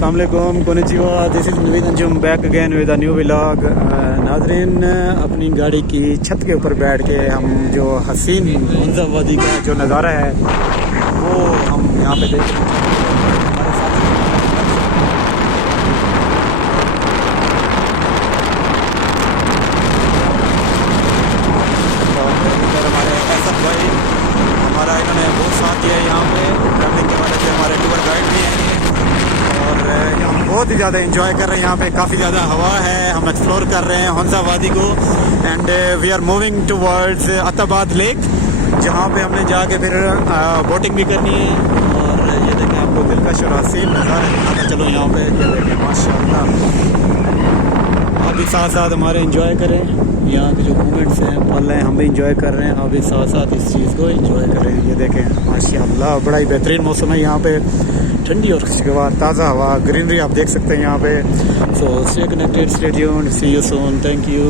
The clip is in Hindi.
अस्सलाम वालेकुम, konnichiwa, this is Naveed Anjum back again with a new vlog. नाज़रीन, अपनी गाड़ी की छत के ऊपर बैठ के हम जो हसीन हुंज़ा वादी का जो नज़ारा है वो हम यहाँ पे देख रहे हैं। हमारे असद भाई हमारा इन्होंने बहुत साथ दिया है यहाँ पे ट्रैवलिंग के वाले से, हमारे टूर गाइड भी हैं और हम बहुत ही ज़्यादा इंजॉय कर रहे हैं। यहाँ पे काफ़ी ज़्यादा हवा है, हम एक्सप्लोर कर रहे हैं हुंज़ा वादी को and we are moving towards Attabad lake, जहाँ पे हमने जाके फिर बोटिंग भी करनी है। और ये देखें, आपको दिलकश और हसीन नज़ारा दिखाता चलो यहाँ पे, ये देखें माशाल्लाह। आप भी साथ साथ हमारे इंजॉय करें, यहाँ के जो मूवमेंट्स हैं पल हैं हम भी इंजॉय कर रहे हैं, आप भी साथ साथ इस चीज़ को इंजॉय करें। ये देखें माशाल्लाह, बड़ा ही बेहतरीन मौसम है यहाँ पे, ठंडी और खुशगवार ताज़ा हवा, ग्रीनरी आप देख सकते हैं यहाँ पे। So stay connected, stay tuned, see you soon, thank you.